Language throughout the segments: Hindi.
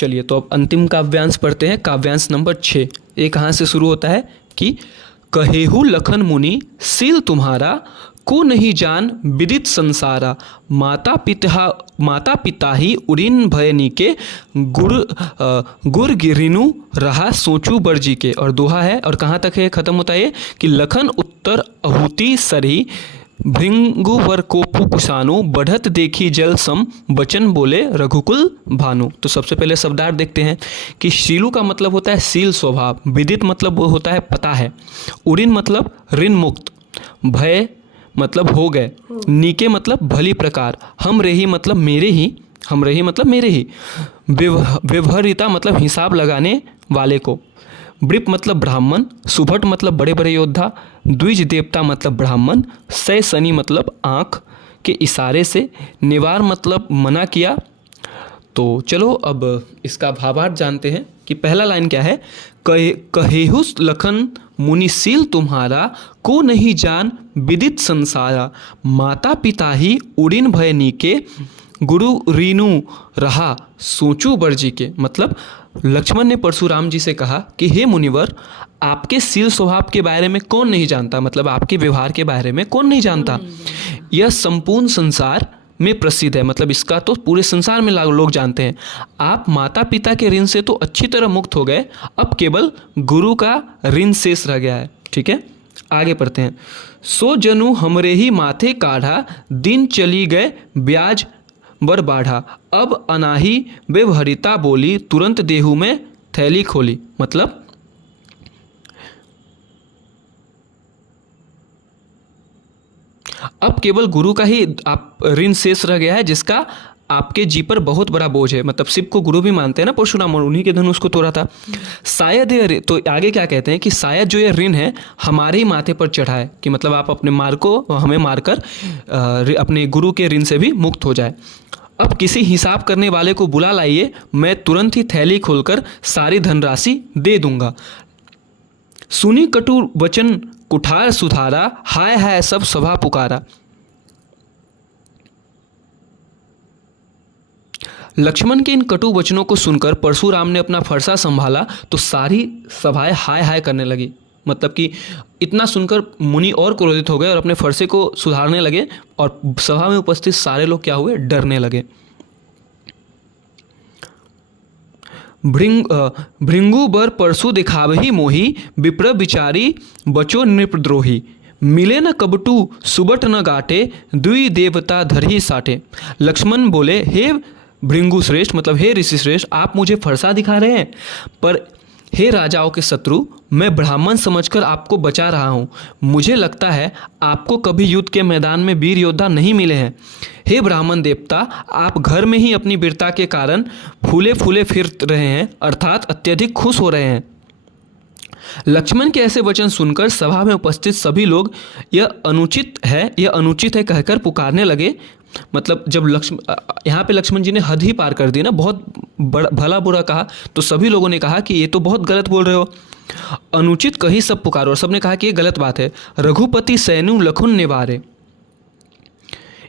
चलिए तो अब अंतिम काव्यांश पढ़ते हैं। काव्यांश नंबर 6। ये कहाँ से शुरू होता है कि कहेहु लखन मुनि सील तुम्हारा, को नहीं जान विदित संसारा। माता पिता ही उड़ीन भयनी के, गुर गिरिनु रहा सोचू बरजी के। और दोहा है, और कहाँ तक है खत्म होता है कि लखन उत्तर आहुति सरी, भृंगुवर कोपु कुशानु, बढ़त देखी जल सम बचन बोले रघुकुल भानु। तो सबसे पहले शब्दार्थ देखते हैं कि शीलु का मतलब होता है शील स्वभाव, विदित मतलब वो होता है पता है, उड़ीन मतलब ऋण मुक्त, भय मतलब हो गए, नीके मतलब भली प्रकार, हम रेही मतलब मेरे ही, हम रही मतलब मेरे ही, व्यवहारिता मतलब हिसाब लगाने वाले को, ब्रिप मतलब ब्राह्मण, सुभट मतलब बड़े बड़े योद्धा, द्विज देवता मतलब ब्राह्मण, सय शनि मतलब आँख के इशारे से, निवार मतलब मना किया। तो चलो अब इसका भावार्थ जानते हैं कि पहला लाइन क्या है। कहेहु लखन मुनिशील तुम्हारा, को नहीं जान विदित संसारा। माता पिता ही उड़ीन भय नीके, गुरु रीनु रहा सोचू बरजी के। मतलब लक्ष्मण ने परशुराम जी से कहा कि हे मुनिवर, आपके शील स्वभाव के बारे में कौन नहीं जानता, मतलब आपके व्यवहार के बारे में कौन नहीं जानता। यह संपूर्ण संसार में प्रसिद्ध है, मतलब इसका तो पूरे संसार में लोग जानते हैं। आप माता पिता के ऋण से तो अच्छी तरह मुक्त हो गए, अब केवल गुरु का ऋण शेष रह गया है। ठीक है, आगे पढ़ते हैं। सो जनु हमरे ही माथे काढ़ा, दिन चली गए ब्याज बर बाढ़ा। अब अनाही व्यवहारिता बोली, तुरंत देहू में थैली खोली। मतलब अब केवल गुरु का ही आप ऋण शेष रह गया है, जिसका आपके जी पर बहुत बड़ा बोझ है। मतलब शिव को गुरु भी मानते हैं ना परशुराम, और उन्हीं के धनुष को तोड़ा था। शायद ये, तो आगे क्या कहते हैं कि शायद जो ये ऋण है हमारे ही माथे पर चढ़ा है, कि मतलब आप अपने मार को हमें मारकर अपने गुरु के ऋण से भी मुक्त हो जाए। अब किसी हिसाब करने वाले को बुला लाइए, मैं तुरंत ही थैली खोलकर सारी धनराशि दे दूंगा। सुनी कटु वचन कुठार सुधारा, हाय हाय सब सभा पुकारा। लक्ष्मण के इन कटु वचनों को सुनकर परशुराम ने अपना फरसा संभाला तो सारी सभाएं हाय हाय करने लगी। मतलब कि इतना सुनकर मुनि और क्रोधित हो गए और अपने फरसे को सुधारने लगे, और सभा में उपस्थित सारे लोग क्या हुए, डरने लगे। भृंगु बर परशु दिखावही मोही, विप्र विचारी बचो नृपद्रोही। मिले न कबटू सुबट न गाटे, द्वि देवता धरही साटे। लक्ष्मण बोले, हे भृंगु श्रेष्ठ, मतलब हे ऋषि श्रेष्ठ, आप मुझे फरसा दिखा रहे हैं, पर हे राजाओं के शत्रु, मैं ब्राह्मण समझकर आपको बचा रहा हूँ। मुझे लगता है आपको कभी युद्ध के मैदान में वीर योद्धा नहीं मिले हैं। हे ब्राह्मण देवता, आप घर में ही अपनी वीरता के कारण फूले फूले फिर रहे हैं, अर्थात अत्यधिक खुश हो रहे हैं। लक्ष्मण के ऐसे वचन सुनकर सभा में उपस्थित सभी लोग यह अनुचित है कहकर पुकारने लगे। मतलब जब यहाँ पे लक्ष्मण जी ने हद ही पार कर दी ना, बहुत भला बुरा कहा, तो सभी लोगों ने कहा कि ये तो बहुत गलत बोल रहे हो, अनुचित कही सब पुकारो। और सबने कहा कि ये गलत बात है। रघुपति सैनु लखुन निवारे।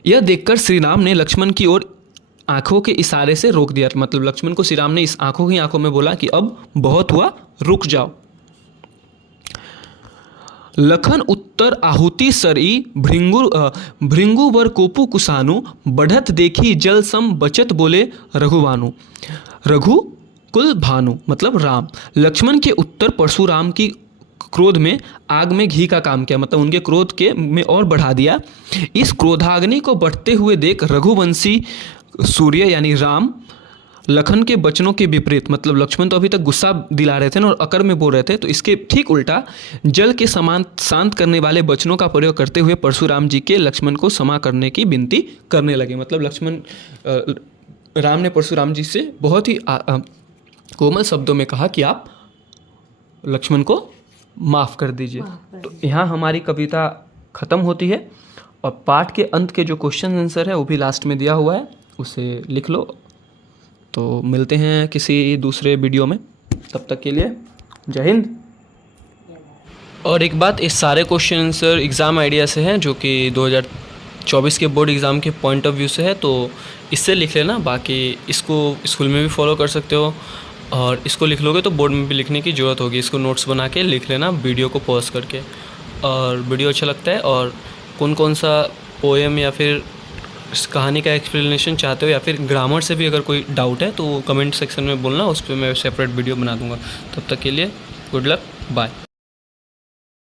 यह देखकर श्री राम ने लक्ष्मण की ओर आंखों के इशारे से रोक दिया। मतलब लक्ष्मण को श्री राम ने इस आंखों में बोला कि अब बहुत हुआ, रुक जाओ। लखन उत्तर आहुति सरी, भृंगु वर कोपु कुशानु, बढ़त देखी जल सम बचत बोले रघुवानु। रघु कुल भानु मतलब राम। लक्ष्मण के उत्तर परशुराम की क्रोध में आग में घी का काम किया, मतलब उनके क्रोध के में और बढ़ा दिया। इस क्रोधाग्नि को बढ़ते हुए देख रघुवंशी सूर्य यानी राम लखन के वचनों के विपरीत, मतलब लक्ष्मण तो अभी तक गुस्सा दिला रहे थे ना और अकड़ में बोल रहे थे, तो इसके ठीक उल्टा जल के समान शांत करने वाले वचनों का प्रयोग करते हुए परशुराम जी के लक्ष्मण को क्षमा करने की विनती करने लगे। मतलब राम ने परशुराम जी से बहुत ही कोमल शब्दों में कहा कि आप लक्ष्मण को माफ़ कर दीजिए। तो यहाँ हमारी कविता ख़त्म होती है, और पाठ के अंत के जो क्वेश्चन आंसर है वो भी लास्ट में दिया हुआ है, उसे लिख लो। तो मिलते हैं किसी दूसरे वीडियो में, तब तक के लिए जय हिंद। और एक बात, इस सारे क्वेश्चन आंसर एग्ज़ाम आइडिया से हैं, जो कि 24 के बोर्ड एग्ज़ाम के पॉइंट ऑफ व्यू से है, तो इससे लिख लेना। बाकी इसको स्कूल में भी फॉलो कर सकते हो, और इसको लिख लोगे तो बोर्ड में भी लिखने की ज़रूरत होगी। इसको नोट्स बना के लिख लेना वीडियो को पॉज करके। और वीडियो अच्छा लगता है, और कौन सा पोएम या फिर इस कहानी का एक्सप्लेनेशन चाहते हो, या फिर ग्रामर से भी अगर कोई डाउट है तो कमेंट सेक्शन में बोलना, उस पर मैं सेपरेट वीडियो बना दूँगा। तब तक के लिए गुड लक, बाय।